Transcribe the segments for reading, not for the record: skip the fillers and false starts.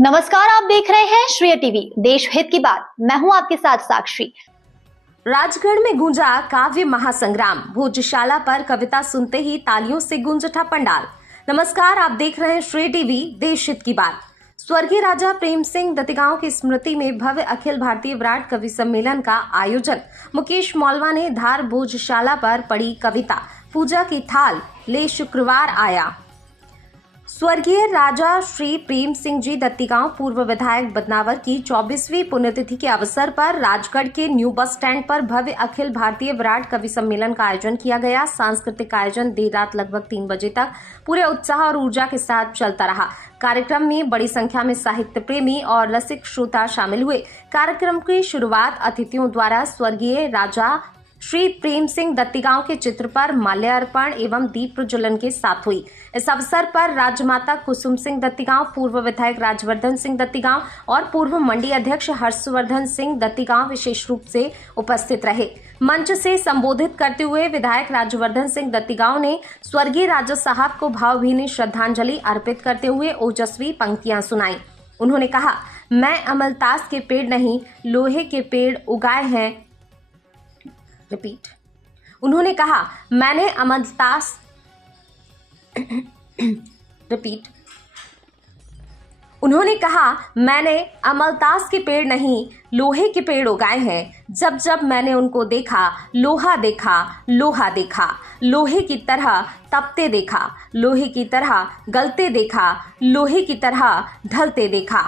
नमस्कार, आप देख रहे हैं श्रेय टीवी, देश हित की बात। मैं हूं आपके साथ साक्षी। राजगढ़ में गूंजा काव्य महासंग्राम। भोजशाला पर कविता सुनते ही तालियों से गूंज उठा पंडाल। नमस्कार, आप देख रहे हैं श्रेय टीवी, देश हित की बात। स्वर्गीय राजा प्रेम सिंह दत्तीगांव की स्मृति में भव्य अखिल भारतीय विराट कवि सम्मेलन का आयोजन। मुकेश मौलवा ने धार भोजशाला पर पढ़ी कविता पूजा की थाल ले शुक्रवार आया। स्वर्गीय राजा श्री प्रेम सिंह जी दत्तीगांव पूर्व विधायक बदनावर की 24वीं पुण्यतिथि के अवसर पर राजगढ़ के न्यू बस स्टैंड पर भव्य अखिल भारतीय विराट कवि सम्मेलन का आयोजन किया गया। सांस्कृतिक आयोजन देर रात लगभग 3 बजे तक पूरे उत्साह और ऊर्जा के साथ चलता रहा। कार्यक्रम में बड़ी संख्या में साहित्य प्रेमी और रसिक श्रोता शामिल हुए। कार्यक्रम की शुरुआत अतिथियों द्वारा स्वर्गीय राजा श्री प्रेम सिंह दत्तीगांव के चित्र पर माल्यार्पण एवं दीप प्रज्वलन के साथ हुई। इस अवसर पर राजमाता कुसुम सिंह दत्तीगांव, पूर्व विधायक राजवर्धन सिंह दत्तीगांव और पूर्व मंडी अध्यक्ष हर्षवर्धन सिंह दत्तीगांव विशेष रूप से उपस्थित रहे। मंच से संबोधित करते हुए विधायक राजवर्धन सिंह दत्तीगांव ने स्वर्गीय राजा साहब को भावभीनी श्रद्धांजलि अर्पित करते हुए ओजस्वी पंक्तियां सुनाई। उन्होंने कहा, मैं अमलतास के पेड़ नहीं, लोहे के पेड़ उगाए हैं। रिपीट। उन्होंने कहा, मैंने अमलतास रिपीट। उन्होंने कहा, मैंने अमलतास के पेड़ नहीं, लोहे के पेड़ उगाए हैं। जब जब मैंने उनको देखा, लोहा देखा, लोहा देखा, लोहे की तरह तपते देखा, लोहे की तरह गलते देखा, लोहे की तरह ढलते देखा।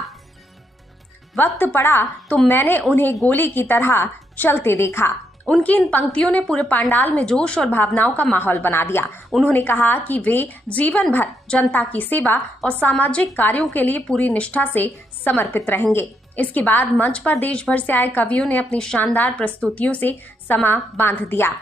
वक्त पड़ा तो मैंने उन्हें गोली की तरह चलते देखा। उनकी इन पंक्तियों ने पूरे पंडाल में जोश और भावनाओं का माहौल बना दिया। उन्होंने कहा कि वे जीवन भर जनता की सेवा और सामाजिक कार्यों के लिए पूरी निष्ठा से समर्पित रहेंगे। इसके बाद मंच पर देश भर से आए कवियों ने अपनी शानदार प्रस्तुतियों से समा बांध दिया।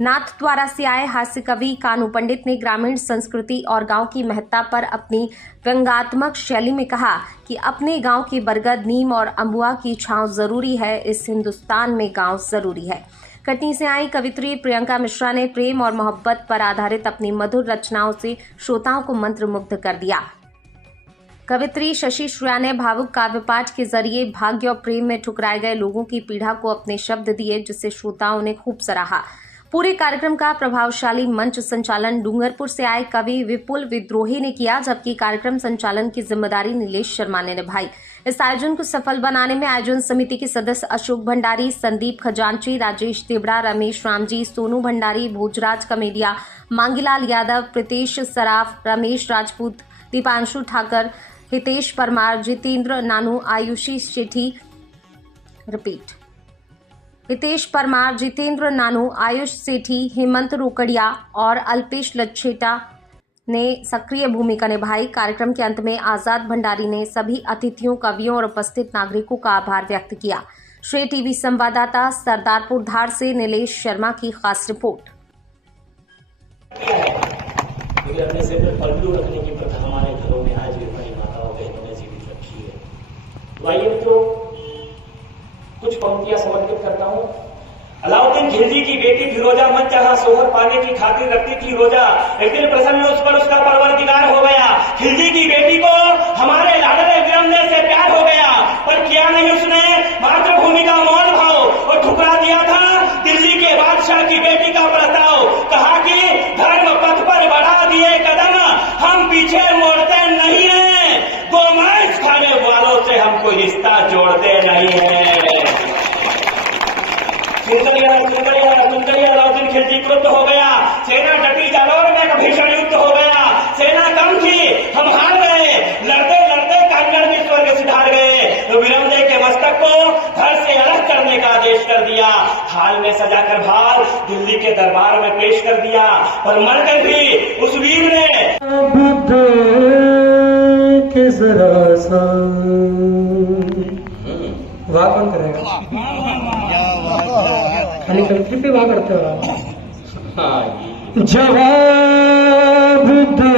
नाथद्वारा से आए हास्य कवि कानू पंडित ने ग्रामीण संस्कृति और गांव की महत्ता पर अपनी व्यंग्यात्मक शैली में कहा कि अपने गांव की बरगद, नीम और अम्बुआ की छांव जरूरी है, इस हिंदुस्तान में गांव जरूरी है। कटनी से आई कवित्री प्रियंका मिश्रा ने प्रेम और मोहब्बत पर आधारित अपनी मधुर रचनाओं से श्रोताओं को मंत्रमुग्ध कर दिया। कवित्री शशि श्रेया ने भावुक काव्य पाठ के जरिए भाग्य और प्रेम में ठुकराए गए लोगों की पीड़ा को अपने शब्द दिए, जिसे श्रोताओं ने खूब सराहा। पूरे कार्यक्रम का प्रभावशाली मंच संचालन डूंगरपुर से आए कवि विपुल विद्रोही ने किया, जबकि कार्यक्रम संचालन की जिम्मेदारी नीलेश शर्मा ने निभाई। इस आयोजन को सफल बनाने में आयोजन समिति के सदस्य अशोक भंडारी, संदीप खजांची, राजेश देवड़ा, रमेश रामजी, सोनू भंडारी, भोजराज कमेडिया, मांगीलाल यादव, प्रीतेश सराफ, रमेश राजपूत, दीपांशु ठाकर, हितेश परमार, जितेंद्र नानू, आयुषी सेठी, रिपीट। हितेश परमार, जितेंद्र नानू, आयुष सेठी, हेमंत रोकड़िया और अल्पेश लच्छेटा ने सक्रिय भूमिका निभाई। कार्यक्रम के अंत में आजाद भंडारी ने सभी अतिथियों, कवियों और उपस्थित नागरिकों का आभार व्यक्त किया। श्रेय टीवी संवाददाता सरदारपुर धार से नीलेश शर्मा की खास रिपोर्ट। हमारे घरों में आज भी हमारी माताओं बहनों ने जीवित रखी है। तो कुछ पंक्तियां समर्पित करता हूं। अलाउद्दीन खिलजी की बेटी फिरोजा मन चाहा सोहर पाने की खातिर रखती थी रोजा। एक दिन प्रसन्न उस पर उसका परवरदिगार हो गया। खिलजी की बेटी को हमारे लाडले विरमने से प्यार हो गया, पर किया नहीं उसने मातृभूमि का मौन भाव और ठुकरा दिया था दिल्ली के बादशाह की बेटी का प्रस्ताव। कहा कि धर्म पथ पर बढ़ा दिए कदम, हम पीछे मोड़ते नहीं है, गोमांस खाने वालों से हमको रिश्ता जोड़ते नहीं है। सुंदरिया अलाउद्दीन खिलजी क्रुद्ध हो गया। सेना डटी जालौर में एक भीषण युद्ध हो गया। सेना कम थी, हम हार गए। लड़ते लड़ते कांगड़ में स्वर्ग सिधार गए। तो विरमदे के मस्तक को धड़ से अलग करने का आदेश कर दिया। थाल में सजाकर भाल दिल्ली के दरबार में पेश कर दिया, पर मरकर भी उस वीर ने वाह कौन करेगा? खाली कंट्री पे वाह करते हो। जवाब दे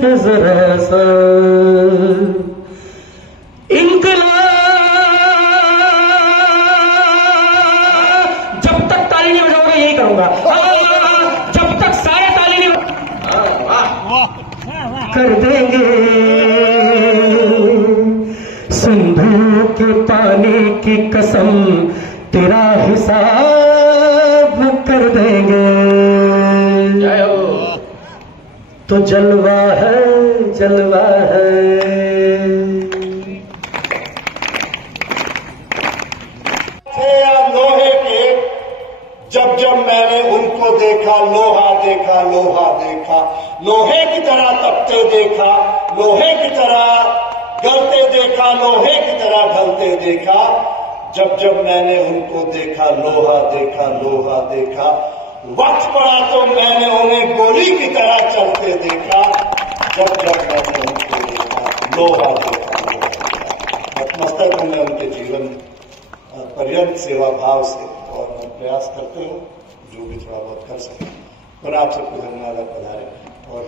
के जरा सा जब तक ताली नहीं बजाओगे यही करूंगा। जब तक सारे ताली नहीं कर देंगे के पानी की कसम तेरा हिसाब कर देंगे। तो जलवा है जलवा है। लोहे के जब जब मैंने उनको देखा, लोहा देखा, लोहा देखा, लोहे की तरह तपते देखा, लोहे की तरह गलते देखा, लोहे की तरह ढलते देखा। जब जब मैंने उनको देखा, लोहा देखा, लोहा देखा, वक्त पड़ा तो मैंने उन्हें गोली की तरह चलते देखा। जब जब मैंने उनको देखा, लोहा देखा, लोहा देखा। नतमस्तक हूं मैं उनके जीवन पर्यंत सेवा भाव से, और मैं प्रयास करते हूँ जो भी थोड़ा बहुत कर सके। और आप सबको धन्यवाद पधारे। और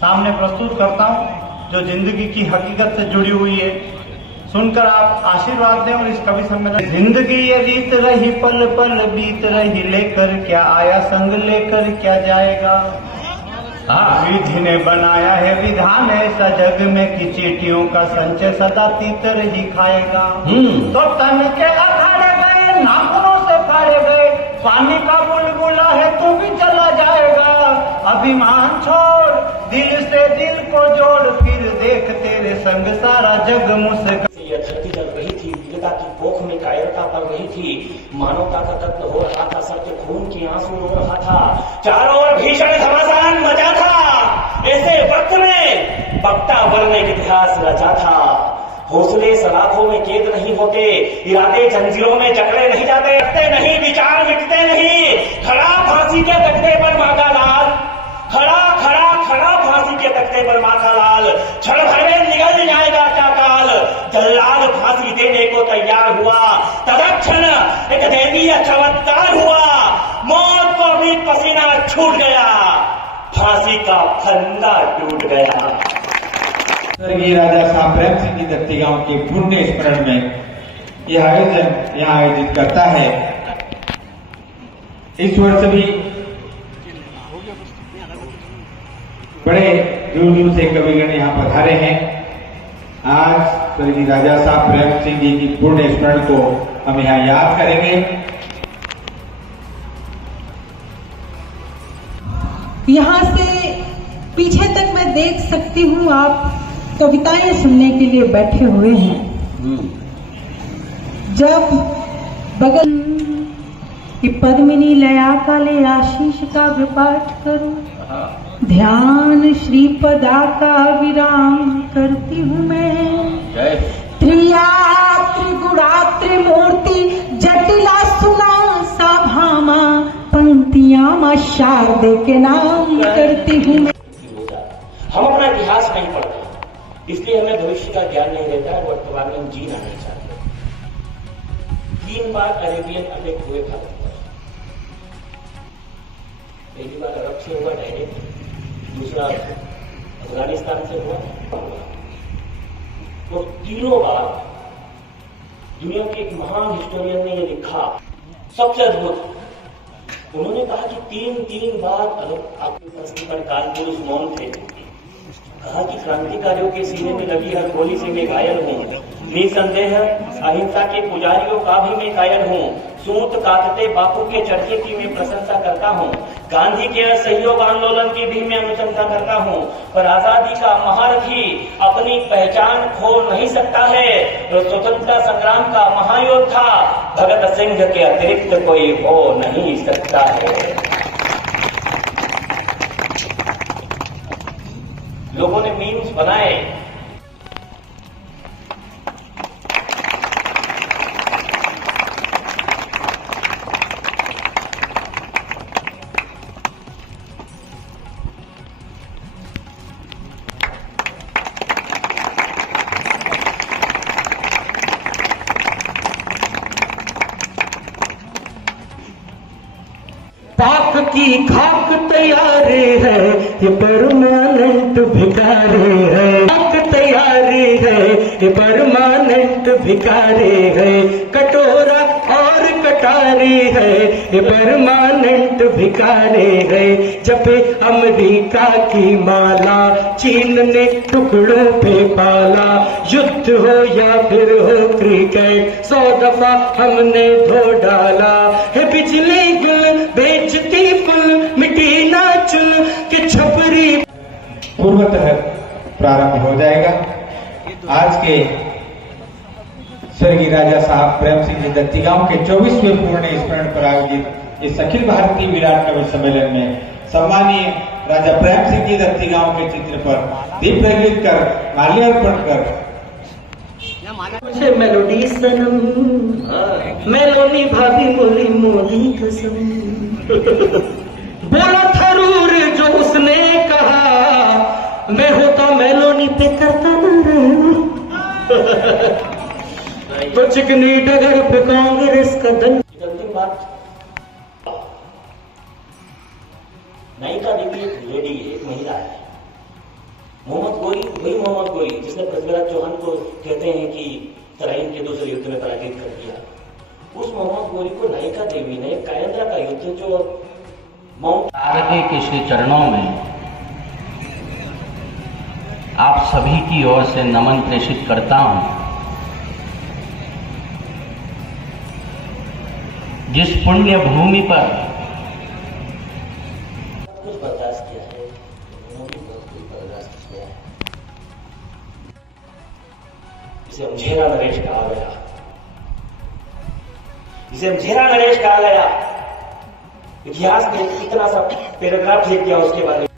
सामने प्रस्तुत करता हूँ जो जिंदगी की हकीकत से जुड़ी हुई है, सुनकर आप आशीर्वाद दें। और इस कवि सम्मेलन जिंदगी ये रीत रही पल पल बीत रही, लेकर क्या आया संग लेकर क्या जाएगा। विधि ने बनाया है विधान ऐसा जग में कि चींटियों का संचय सदा तीतर ही खाएगा। तो तन के अखाड़े गए, नाखूनों से फाड़े गए, पानी का बुलबुला है तू भी चला जाएगा। अभिमान छोड़, दिल से दिल को जोड़, फिर देख तेरे संग सारा जग मुस्कान। यह धरती जल रही थी, विविधता की कोख में कायरता बढ़ रही थी, मानवता का कत्ल हो रहा था, सबके खून के आंसू रो रहा था, चारों ओर भीषण घमासान मचा था। ऐसे वक्त में बक्ता वर्ण एक इतिहास रचा था। हौसले सलाखों में कैद नहीं होते, इरादे जंजीरों में जकड़े नहीं जाते, रखते नहीं विचार मिटते नहीं। खड़ा फांसी के तख्ते पर माता लाल, खड़ा खड़ा खड़ा फांसी के तख्ते पर माता लाल, क्षण भर में निगल जाएगा क्या काल। जल्लाद फांसी देने को तैयार हुआ, तदक्षण एक दैवीय चमत्कार हुआ, मौत को भी पसीना छूट गया, फांसी का फंदा टूट गया। स्वर्गीय राजा साहब प्रेम सिंह जी दत्ती गांव के पुण्य स्मरण में यह आयोजन यहाँ आयोजित करता है। इस वर्ष भी बड़े दूर दूर से कविगण यहाँ पधारे हैं। आज स्वर्गीय राजा साहब प्रेम सिंह जी की पुण्य स्मरण को हम यहाँ याद करेंगे। यहाँ से पीछे तक मैं देख सकती हूँ आप कविताएं सुनने के लिए बैठे हुए हैं। जब बगल की पद्मिनी लया काले आशीष का विपाठ करूं, ध्यान श्रीपदा का विराम करती हूँ मैं। त्रिया त्रिगुणा त्रिमूर्ति जटिला सुना साभामा, पंक्तियां मां शारदे के नाम करती हूँ मैं। हम अपना इतिहास नहीं पढ़ते, इसलिए हमें भविष्य का ज्ञान नहीं रहता है, वर्तमान में हम जीना नहीं चाहते। 3 बार अरेबियन अटैक हुए भारत पर। पहली बार अरब से हुआ डायरेक्ट, दूसरा अफगानिस्तान से हुआ, तो तीनों बार दुनिया के एक महान हिस्टोरियन ने यह लिखा, सबसे अद्भुत। उन्होंने कहा कि 3 बार आपके प्रश्न पर कानपुरुष मौन थे। कहा कि क्रांतिकारियों के सीने में लगी हर गोली से मैं घायल हूँ, निसंदेह अहिंसा के पुजारियों का भी मैं कायल हूँ, सूत काटते बापू के चरखे की मैं प्रशंसा करता हूँ, गांधी के असहयोग आंदोलन की भी मैं अनुशंसा करता हूँ, पर आजादी का महारथी अपनी पहचान खो नहीं सकता है। तो स्वतंत्रता संग्राम का महायोद्धा भगत सिंह के अतिरिक्त कोई हो नहीं सकता है। लोगों ने मीम्स बनाए, पाक की खाक तैयारी है, ये परमानेंट भिखारी है। पाक तैयारी है, ये परमानेंट भिखारी है। कटोरा और कटा तैयारी है, ये परमानेंट भिखारी है। जपे अमेरिका की माला, चीन ने टुकड़ों पे पाला। युद्ध हो या फिर हो क्रिकेट, 100 दफा हमने धो डाला है। बिजली गुल बेचती फुल, मिट्टी ना चुन के छपरी। पूर्वतः प्रारंभ हो जाएगा। आज के स्वर्गीय राजा साहब प्रेम सिंह जी दत्तीगांव के 24वें पूर्ण स्मरण पर आयोजित इस अखिल भारतीय विराट कवि सम्मेलन में सम्मानीय राजा प्रेम सिंह जी दत्तीगांव के चित्र पर दीप प्रज्वलित कर माल्यार्पण कर मुझे मेलोडी सनम, मेलोनी भाभी मोरी मोदी कसम। बोला थरूर जो उसने कहा, मैं होता मेलोनी पे करता न रहूं। तो चिकनी डगर पे कांग्रेस का दल। अंतिम बात, नायिका देवी एक लेडी है, एक महिला है। मोहम्मद गोरी, वही मोहम्मद गोरी जिसने पृथ्वीराज चौहान को कहते हैं कि तराइन के दूसरे युद्ध में पराजित कर दिया। उस मोहम्मद गोरी को नायिका देवी ने कायंद्रा का युद्ध जो माउंट आगे के श्री चरणों में आप सभी की ओर से नमन प्रेषित करता हूं। जिस पुण्य भूमि पर कुछ बर्दाश्त किया है, उन्होंने बहुत कुछ बर्दाश्त किया है। इसे अमझेरा नरेश कहा गया, इसे अमझेरा नरेश कहा गया। इतिहास में इतना सा पैराग्राफ लिख दिया उसके बारे में।